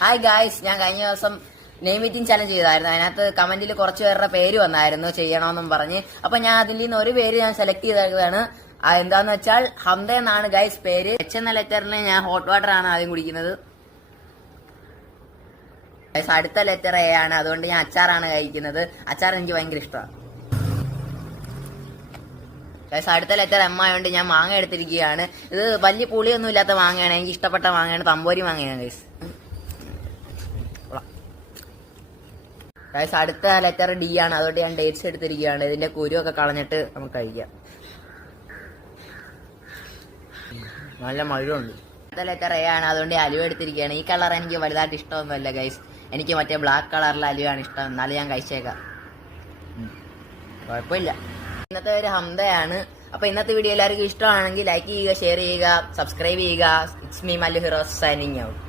Hi guys, ഞാൻ കഴിഞ്ഞ ദിവസം നെയിം മീറ്റിംഗ് ചലഞ്ച് ചെയ്തായിരുന്നു. അതിനകത്ത് കമന്റിൽ കുറച്ച് പേരുടെ പേര് വന്നായിരുന്നു ചെയ്യണമെന്നും പറഞ്ഞ്. അപ്പൊ ഞാൻ അതിൽ നിന്ന് ഒരു പേര് ഞാൻ സെലക്ട് ചെയ്തതാണ്. എന്താന്ന് വെച്ചാൽ ഹംദ എന്നാണ് ഗൈസ് പേര്. എച്ച് എന്ന ലെറ്ററിന് ഞാൻ ഹോട്ട് വാട്ടർ ആണ് ആദ്യം കുടിക്കുന്നത്. അടുത്ത ലെറ്റർ എ ആണ്, അതുകൊണ്ട് ഞാൻ അച്ചാറാണ് കഴിക്കുന്നത്. അച്ചാർ എനിക്ക് ഭയങ്കര ഇഷ്ടമാണ്. അടുത്ത ലെറ്റർ എം ആയതുകൊണ്ട് ഞാൻ മാങ്ങ എടുത്തിരിക്കുകയാണ്. ഇത് വലിയ പുളിയൊന്നും ഇല്ലാത്ത മാങ്ങയാണ്, എനിക്ക് ഇഷ്ടപ്പെട്ട മാങ്ങയാണ്, തമ്പോരി മാങ്ങയാണ് ഗൈസ്. അടുത്ത ലെറ്റർ ഡി ആണ്, അതുകൊണ്ട് ഞാൻ ഡേറ്റ്സ് എടുത്തിരിക്കുകയാണ്. ഇതിന്റെ കുരുവൊക്കെ കളഞ്ഞിട്ട് നമുക്ക് കഴിക്കാം. നല്ല മധുരമുണ്ട്. അടുത്ത ലെറ്റർ എ ആണ്, അതുകൊണ്ട് അലുവ എടുത്തിരിക്കുകയാണ്. ഈ കളർ എനിക്ക് വലുതായിട്ട് ഇഷ്ടമൊന്നുമല്ല ഗൈസ്. എനിക്ക് മറ്റേ ബ്ലാക്ക് കളറിലെ അലുവയാണ് ഇഷ്ടം. എന്നാലും ഞാൻ കഴിച്ചേക്കാം, കുഴപ്പമില്ല. ഇന്നത്തെ ഒരു ഹംദയാണ്. അപ്പൊ ഇന്നത്തെ വീഡിയോ എല്ലാവർക്കും ഇഷ്ടമാണെങ്കിൽ ലൈക്ക് ചെയ്യുക, ഷെയർ ചെയ്യുക, സബ്സ്ക്രൈബ് ചെയ്യുക. It's me Mallu heroes signing out.